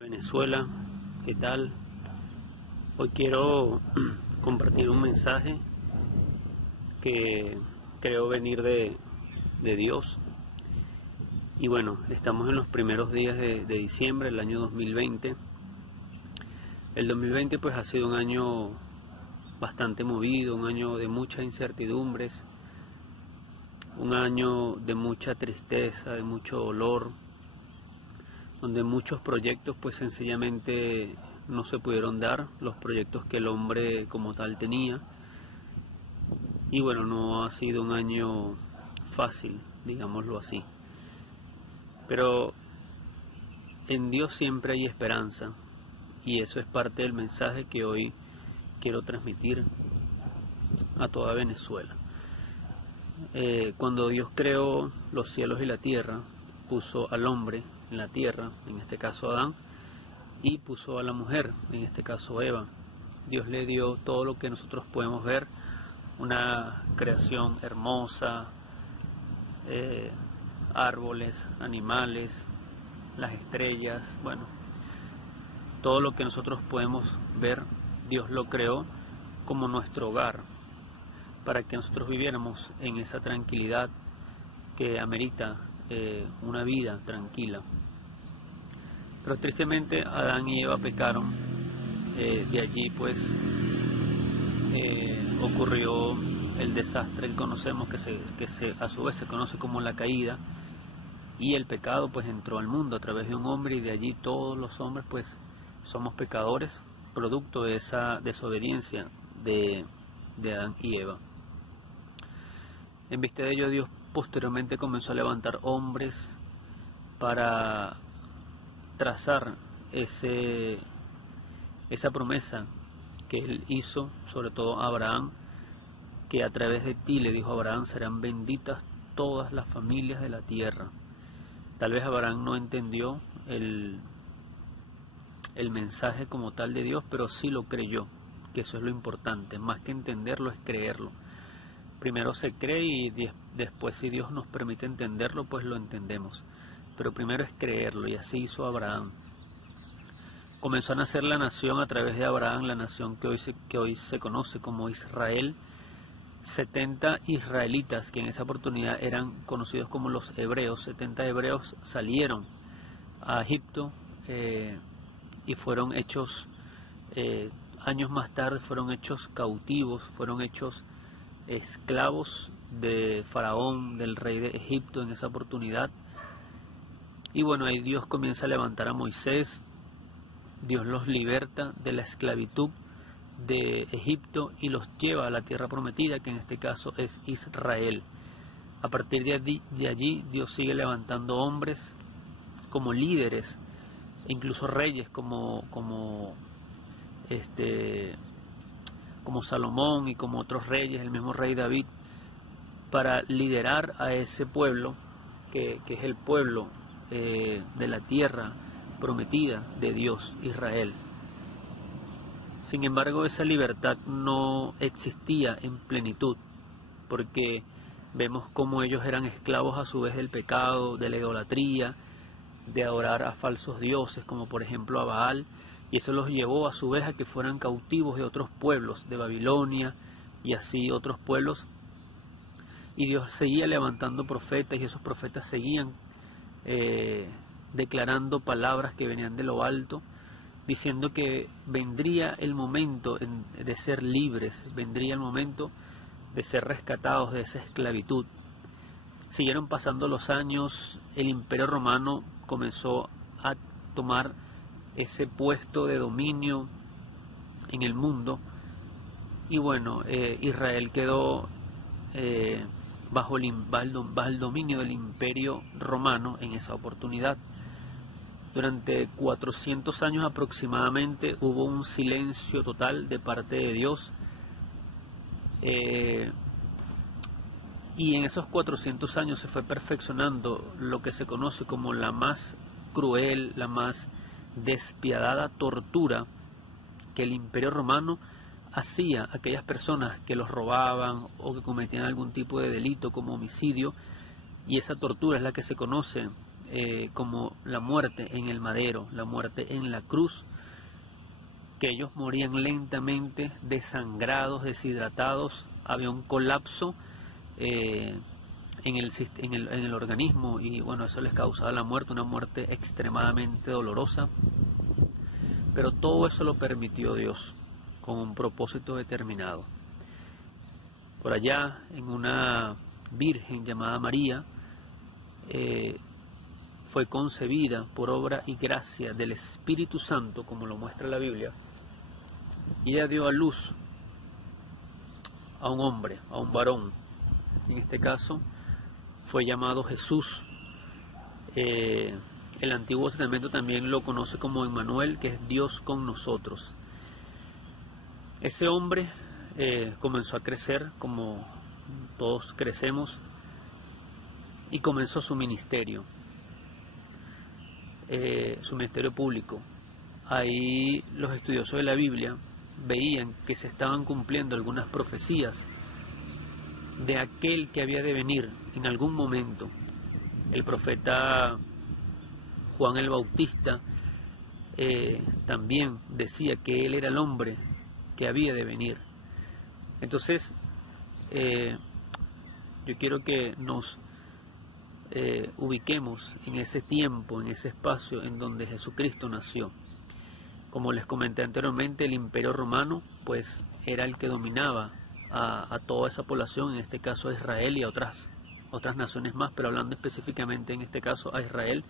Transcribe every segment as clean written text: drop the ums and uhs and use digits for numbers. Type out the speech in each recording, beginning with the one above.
Venezuela, ¿qué tal? Hoy quiero compartir un mensaje que creo venir de Dios. Y bueno, estamos en los primeros días de diciembre del año 2020. El 2020 pues ha sido un año bastante movido, un año de muchas incertidumbres, un año de mucha tristeza, de mucho dolor, donde muchos proyectos pues sencillamente no se pudieron dar, los proyectos que el hombre como tal tenía. Y bueno, no ha sido un año fácil, digámoslo así. Pero en Dios siempre hay esperanza, y eso es parte del mensaje que hoy quiero transmitir a toda Venezuela. Cuando Dios creó los cielos y la tierra, puso al hombre en la tierra, en este caso Adán, y puso a la mujer, en este caso Eva. Dios le dio todo lo que nosotros podemos ver, una creación hermosa, árboles, animales, las estrellas, bueno, todo lo que nosotros podemos ver, Dios lo creó como nuestro hogar, para que nosotros viviéramos en esa tranquilidad que amerita una vida tranquila. Pero tristemente Adán y Eva pecaron, de allí pues ocurrió el desastre que conocemos, que a su vez se conoce como la caída, y el pecado pues entró al mundo a través de un hombre, y de allí todos los hombres pues somos pecadores, producto de esa desobediencia de Adán y Eva. En vista de ello, Dios posteriormente comenzó a levantar hombres para trazar esa promesa que Él hizo, sobre todo a Abraham, que a través de ti, le dijo a Abraham, serán benditas todas las familias de la tierra. Tal vez Abraham no entendió el mensaje como tal de Dios, pero sí lo creyó, que eso es lo importante, más que entenderlo es creerlo. Primero se cree y después, si Dios nos permite entenderlo, pues lo entendemos. Pero primero es creerlo, y así hizo Abraham. Comenzó a nacer la nación a través de Abraham, la nación que hoy se conoce como Israel. 70 israelitas, que en esa oportunidad eran conocidos como los hebreos, 70 hebreos salieron a Egipto y fueron hechos, años más tarde fueron hechos cautivos, fueron hechos esclavos de Faraón, del rey de Egipto en esa oportunidad. Y bueno, ahí Dios comienza a levantar a Moisés, Dios los liberta de la esclavitud de Egipto y los lleva a la tierra prometida, que en este caso es Israel. A partir de allí Dios sigue levantando hombres como líderes, e incluso reyes como Salomón y como otros reyes, el mismo rey David, para liderar a ese pueblo que es el pueblo de la tierra prometida de Dios, Israel. Sin embargo, esa libertad no existía en plenitud, porque vemos cómo ellos eran esclavos a su vez del pecado, de la idolatría, de adorar a falsos dioses, como por ejemplo a Baal, y eso los llevó a su vez a que fueran cautivos de otros pueblos, de Babilonia y así otros pueblos. Y Dios seguía levantando profetas, y esos profetas seguían declarando palabras que venían de lo alto, diciendo que vendría el momento de ser libres, vendría el momento de ser rescatados de esa esclavitud. Siguieron pasando los años, el Imperio Romano comenzó a tomar ese puesto de dominio en el mundo, y bueno, Israel quedó bajo el dominio del Imperio Romano en esa oportunidad. Durante 400 años aproximadamente hubo un silencio total de parte de Dios. Y en esos 400 años se fue perfeccionando lo que se conoce como la más cruel, la más despiadada tortura que el Imperio Romano hacía a aquellas personas que los robaban o que cometían algún tipo de delito como homicidio. Y esa tortura es la que se conoce como la muerte en el madero, la muerte en la cruz, que ellos morían lentamente, desangrados, deshidratados, había un colapso en el organismo, y bueno, eso les causaba la muerte, una muerte extremadamente dolorosa, pero todo eso lo permitió Dios con un propósito determinado. Por allá, en una virgen llamada María, fue concebida por obra y gracia del Espíritu Santo, como lo muestra la Biblia, y ella dio a luz a un hombre, a un varón. En este caso fue llamado Jesús. El Antiguo Testamento también lo conoce como Emmanuel, que es Dios con nosotros. Ese hombre comenzó a crecer como todos crecemos y comenzó su ministerio público. Ahí los estudiosos de la Biblia veían que se estaban cumpliendo algunas profecías de aquel que había de venir en algún momento. El profeta Juan el Bautista también decía que él era el hombre que había de venir. Entonces, yo quiero que nos ubiquemos en ese tiempo, en ese espacio en donde Jesucristo nació. Como les comenté anteriormente, el Imperio Romano pues era el que dominaba a toda esa población, en este caso a Israel y a otras naciones más, pero hablando específicamente en este caso a Israel.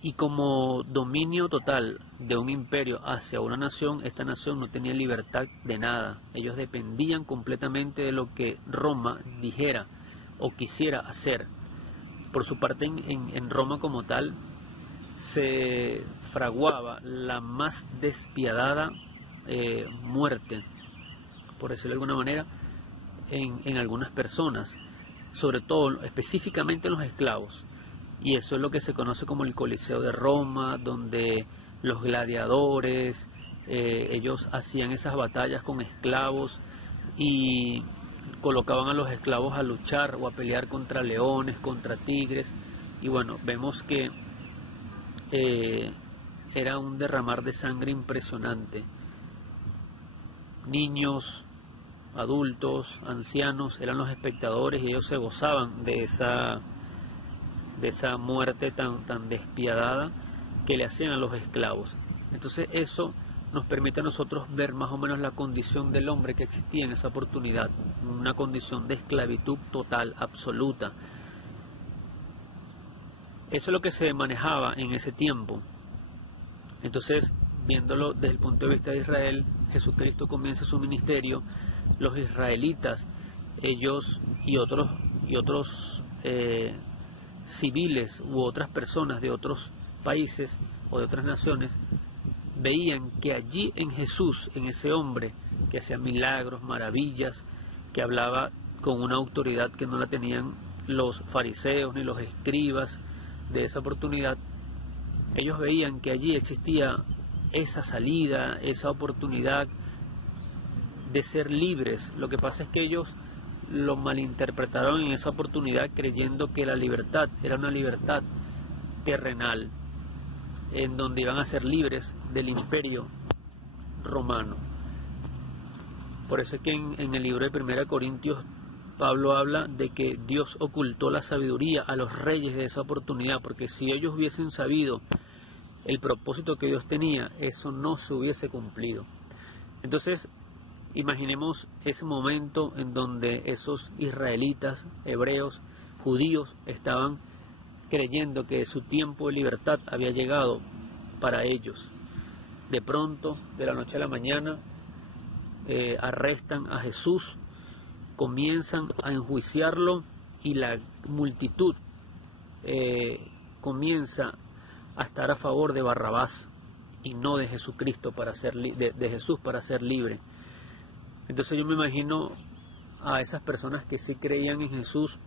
Y como dominio total de un imperio hacia una nación, esta nación no tenía libertad de nada. Ellos dependían completamente de lo que Roma dijera o quisiera hacer. Por su parte, en Roma como tal, se fraguaba la más despiadada muerte, por decirlo de alguna manera, en algunas personas, sobre todo, específicamente en los esclavos. Y eso es lo que se conoce como el Coliseo de Roma, donde los gladiadores, ellos hacían esas batallas con esclavos y colocaban a los esclavos a luchar o a pelear contra leones, contra tigres. Y bueno, vemos que era un derramar de sangre impresionante. Niños, adultos, ancianos eran los espectadores y ellos se gozaban de esa muerte tan despiadada que le hacían a los esclavos. Entonces eso nos permite a nosotros ver más o menos la condición del hombre que existía en esa oportunidad, una condición de esclavitud total, absoluta. Eso es lo que se manejaba en ese tiempo. Entonces, viéndolo desde el punto de vista de Israel, Jesucristo comienza su ministerio. Los israelitas, ellos y otros civiles u otras personas de otros países o de otras naciones, veían que allí en Jesús, en ese hombre que hacía milagros, maravillas, que hablaba con una autoridad que no la tenían los fariseos ni los escribas de esa oportunidad, ellos veían que allí existía esa salida, esa oportunidad de ser libres. Lo que pasa es que ellos lo malinterpretaron en esa oportunidad, creyendo que la libertad era una libertad terrenal, en donde iban a ser libres del Imperio Romano. Por eso es que en el libro de 1 Corintios Pablo habla de que Dios ocultó la sabiduría a los reyes de esa oportunidad, porque si ellos hubiesen sabido el propósito que Dios tenía, eso no se hubiese cumplido. Entonces, imaginemos ese momento en donde esos israelitas, hebreos, judíos, estaban creyendo que su tiempo de libertad había llegado para ellos. De pronto, de la noche a la mañana, arrestan a Jesús, comienzan a enjuiciarlo y la multitud comienza a estar a favor de Barrabás y no de Jesucristo de Jesús para ser libre. Entonces yo me imagino a esas personas que sí creían en Jesús,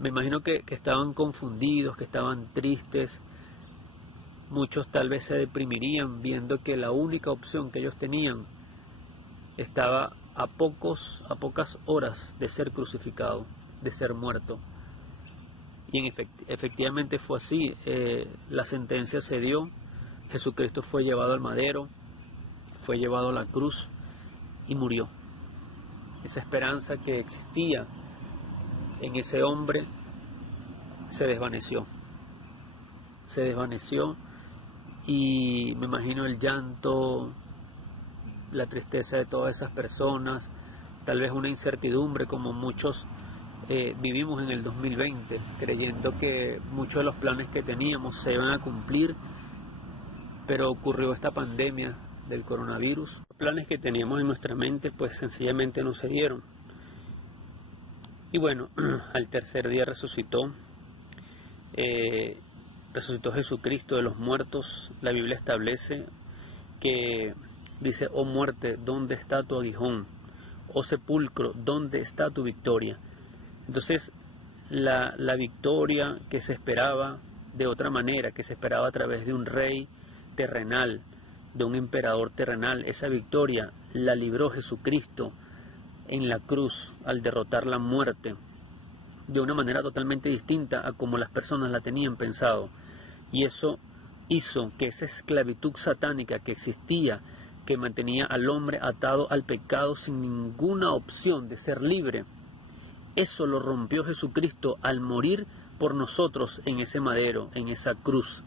me imagino que estaban confundidos, que estaban tristes. Muchos tal vez se deprimirían viendo que la única opción que ellos tenían estaba a pocas horas de ser crucificado, de ser muerto. Y efectivamente fue así. La sentencia se dio, Jesucristo fue llevado al madero, fue llevado a la cruz y murió. Esa esperanza que existía en ese hombre se desvaneció. Y me imagino el llanto, la tristeza de todas esas personas, tal vez una incertidumbre como muchos vivimos en el 2020, creyendo que muchos de los planes que teníamos se iban a cumplir, pero ocurrió esta pandemia del coronavirus. Los planes que teníamos en nuestra mente pues sencillamente no se dieron. Y bueno, al tercer día resucitó Jesucristo de los muertos. La Biblia establece que dice: oh muerte, ¿dónde está tu aguijón? Oh sepulcro, ¿dónde está tu victoria? Entonces la victoria que se esperaba de otra manera, que se esperaba a través de un rey terrenal, de un emperador terrenal, esa victoria la libró Jesucristo en la cruz al derrotar la muerte de una manera totalmente distinta a como las personas la tenían pensado. Y eso hizo que esa esclavitud satánica que existía, que mantenía al hombre atado al pecado sin ninguna opción de ser libre, eso lo rompió Jesucristo al morir por nosotros en ese madero, en esa cruz.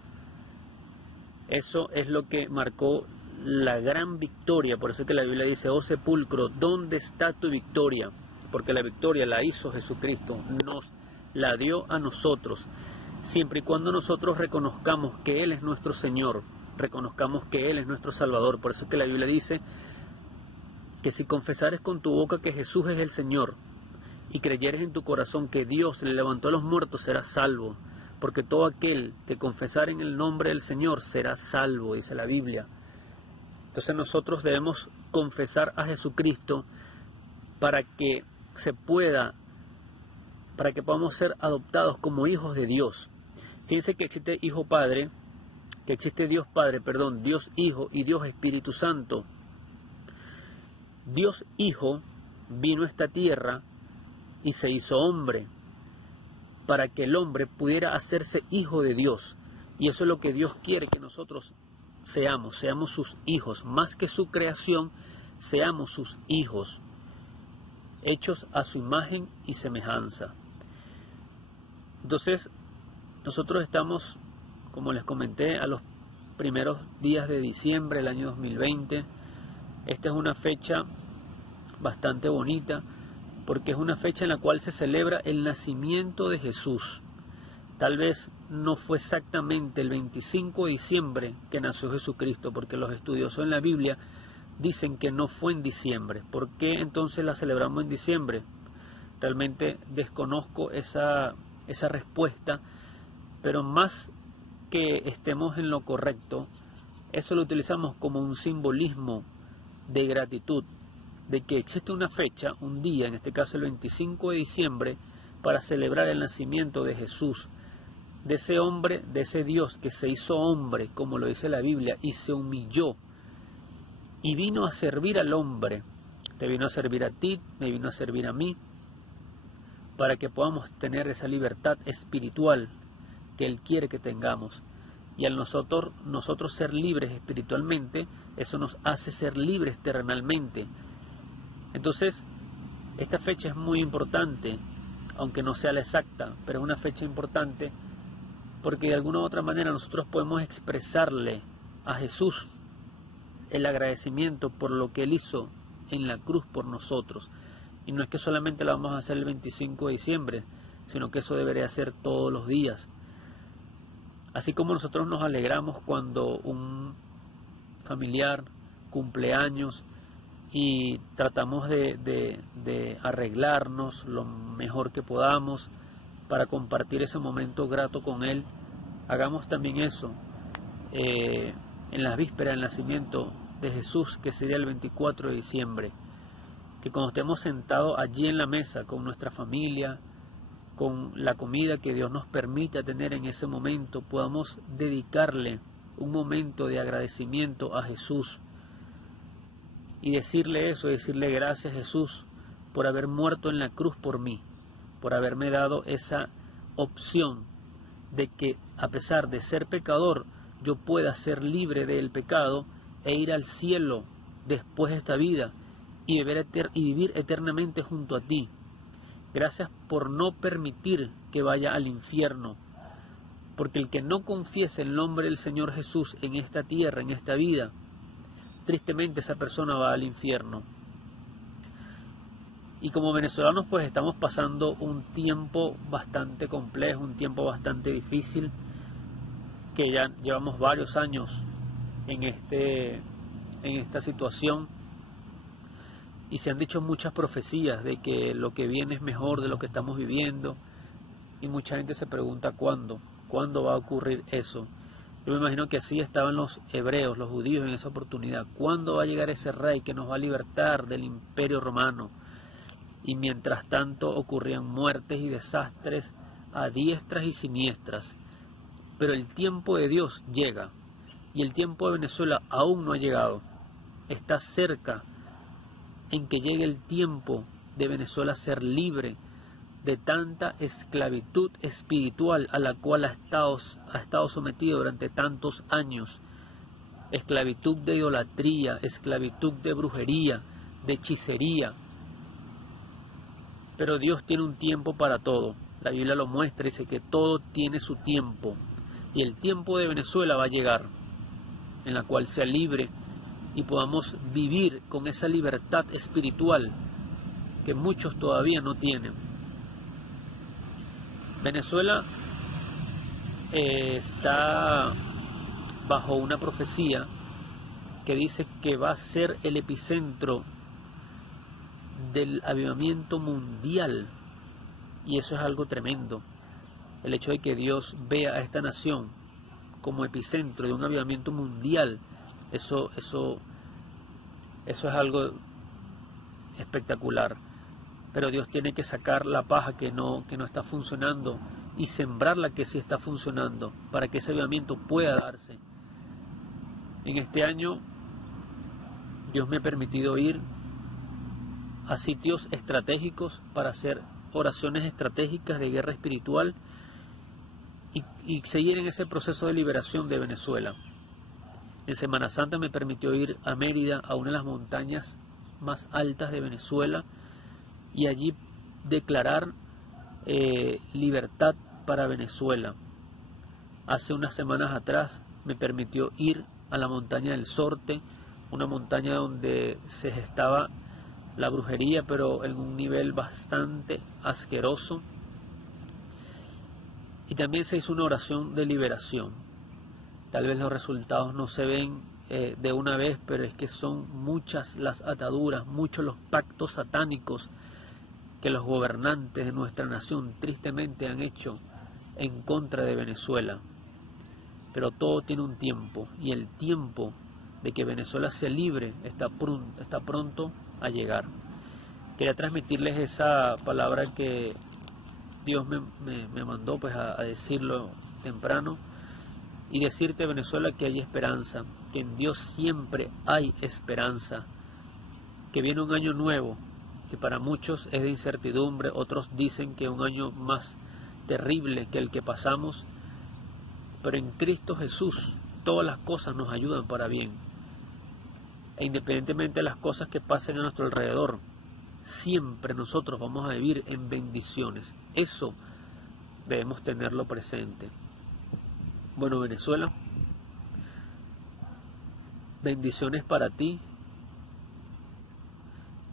Eso es lo que marcó la gran victoria. Por eso es que la Biblia dice: oh sepulcro, ¿dónde está tu victoria? Porque la victoria la hizo Jesucristo, nos la dio a nosotros, siempre y cuando nosotros reconozcamos que Él es nuestro Señor, reconozcamos que Él es nuestro Salvador. Por eso es que la Biblia dice que si confesares con tu boca que Jesús es el Señor y creyeres en tu corazón que Dios le levantó a los muertos, serás salvo. Porque todo aquel que confesare en el nombre del Señor será salvo, dice la Biblia. Entonces nosotros debemos confesar a Jesucristo para que podamos ser adoptados como hijos de Dios. Fíjense que existe Dios Padre, Dios Hijo y Dios Espíritu Santo. Dios Hijo vino a esta tierra y se hizo hombre, para que el hombre pudiera hacerse hijo de Dios. Y eso es lo que Dios quiere que nosotros seamos sus hijos, más que su creación, seamos sus hijos, hechos a su imagen y semejanza. Entonces, nosotros estamos, como les comenté, a los primeros días de diciembre del año 2020. Esta es una fecha bastante bonita, porque es una fecha en la cual se celebra el nacimiento de Jesús. Tal vez no fue exactamente el 25 de diciembre que nació Jesucristo, porque los estudiosos en la Biblia dicen que no fue en diciembre. ¿Por qué entonces la celebramos en diciembre? Realmente desconozco esa respuesta, pero más que estemos en lo correcto, eso lo utilizamos como un simbolismo de gratitud, de que existe una fecha, un día, en este caso el 25 de diciembre, para celebrar el nacimiento de Jesús, de ese hombre, de ese Dios que se hizo hombre, como lo dice la Biblia, y se humilló, y vino a servir al hombre. Te vino a servir a ti, me vino a servir a mí, para que podamos tener esa libertad espiritual que Él quiere que tengamos. Y al nosotros ser libres espiritualmente, eso nos hace ser libres terrenalmente. Entonces, esta fecha es muy importante, aunque no sea la exacta, pero es una fecha importante porque de alguna u otra manera nosotros podemos expresarle a Jesús el agradecimiento por lo que Él hizo en la cruz por nosotros. Y no es que solamente lo vamos a hacer el 25 de diciembre, sino que eso debería ser todos los días. Así como nosotros nos alegramos cuando un familiar cumple años y tratamos de arreglarnos lo mejor que podamos para compartir ese momento grato con él, hagamos también eso en las vísperas del nacimiento de Jesús, que sería el 24 de diciembre. que cuando estemos sentados allí en la mesa con nuestra familia, con la comida que Dios nos permita tener en ese momento, podamos dedicarle un momento de agradecimiento a Jesús y decirle eso, decirle gracias Jesús por haber muerto en la cruz por mí, por haberme dado esa opción de que a pesar de ser pecador, yo pueda ser libre del pecado e ir al cielo después de esta vida y vivir eternamente junto a ti. Gracias por no permitir que vaya al infierno, porque el que no confiese el nombre del Señor Jesús en esta tierra, en esta vida, tristemente esa persona va al infierno. Y como venezolanos pues estamos pasando un tiempo bastante complejo, un tiempo bastante difícil, que ya llevamos varios años en esta situación, y se han dicho muchas profecías de que lo que viene es mejor de lo que estamos viviendo, y mucha gente se pregunta cuándo va a ocurrir eso. Yo me imagino que así estaban los hebreos, los judíos en esa oportunidad. ¿Cuándo va a llegar ese rey que nos va a libertar del imperio romano? Y mientras tanto ocurrían muertes y desastres a diestras y siniestras. Pero el tiempo de Dios llega, y el tiempo de Venezuela aún no ha llegado. Está cerca en que llegue el tiempo de Venezuela ser libre de tanta esclavitud espiritual a la cual ha estado sometido durante tantos años. Esclavitud de idolatría, esclavitud de brujería, de hechicería. Pero Dios tiene un tiempo para todo. La Biblia lo muestra y dice que todo tiene su tiempo. Y el tiempo de Venezuela va a llegar, en la cual sea libre y podamos vivir con esa libertad espiritual que muchos todavía no tienen. Venezuela está bajo una profecía que dice que va a ser el epicentro del avivamiento mundial, y eso es algo tremendo. El hecho de que Dios vea a esta nación como epicentro de un avivamiento mundial, eso es algo espectacular. Pero Dios tiene que sacar la paja que no está funcionando y sembrar la que sí está funcionando para que ese avivamiento pueda darse. En este año Dios me ha permitido ir a sitios estratégicos para hacer oraciones estratégicas de guerra espiritual y seguir en ese proceso de liberación de Venezuela. En Semana Santa me permitió ir a Mérida, a una de las montañas más altas de Venezuela, y allí declarar libertad para Venezuela. Hace unas semanas atrás me permitió ir a la montaña del Sorte, una montaña donde se gestaba la brujería, pero en un nivel bastante asqueroso. Y también se hizo una oración de liberación. Tal vez los resultados no se ven de una vez, pero es que son muchas las ataduras, muchos los pactos satánicos que los gobernantes de nuestra nación tristemente han hecho en contra de Venezuela. Pero todo tiene un tiempo, y el tiempo de que Venezuela sea libre está pronto a llegar. Quería transmitirles esa palabra que Dios me mandó pues a decirlo temprano, y decirte, Venezuela, que hay esperanza, que en Dios siempre hay esperanza, que viene un año nuevo, que para muchos es de incertidumbre, otros dicen que un año más terrible que el que pasamos, pero en Cristo Jesús todas las cosas nos ayudan para bien. E independientemente de las cosas que pasen a nuestro alrededor, siempre nosotros vamos a vivir en bendiciones. Eso debemos tenerlo presente. Bueno, Venezuela, bendiciones para ti.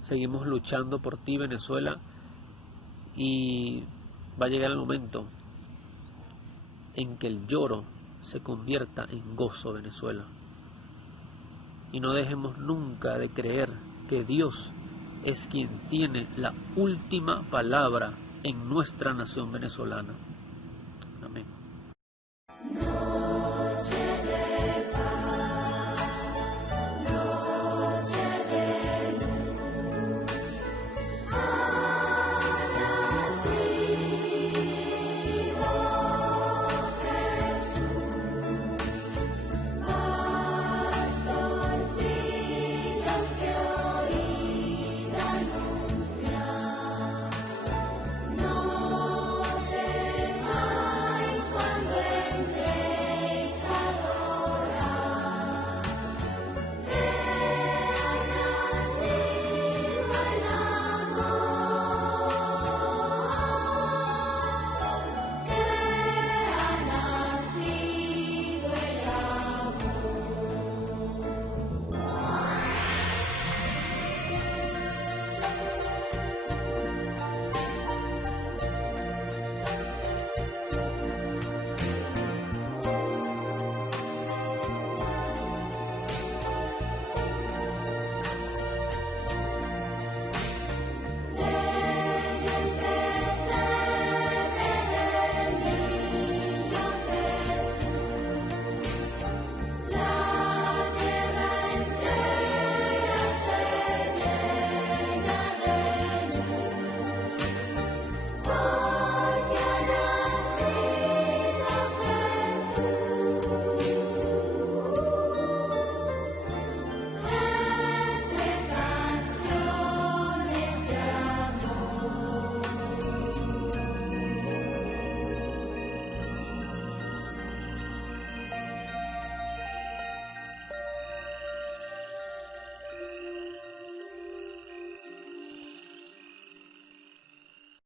Seguimos luchando por ti, Venezuela, y va a llegar el momento en que el lloro se convierta en gozo, Venezuela. Y no dejemos nunca de creer que Dios es quien tiene la última palabra en nuestra nación venezolana. Amén.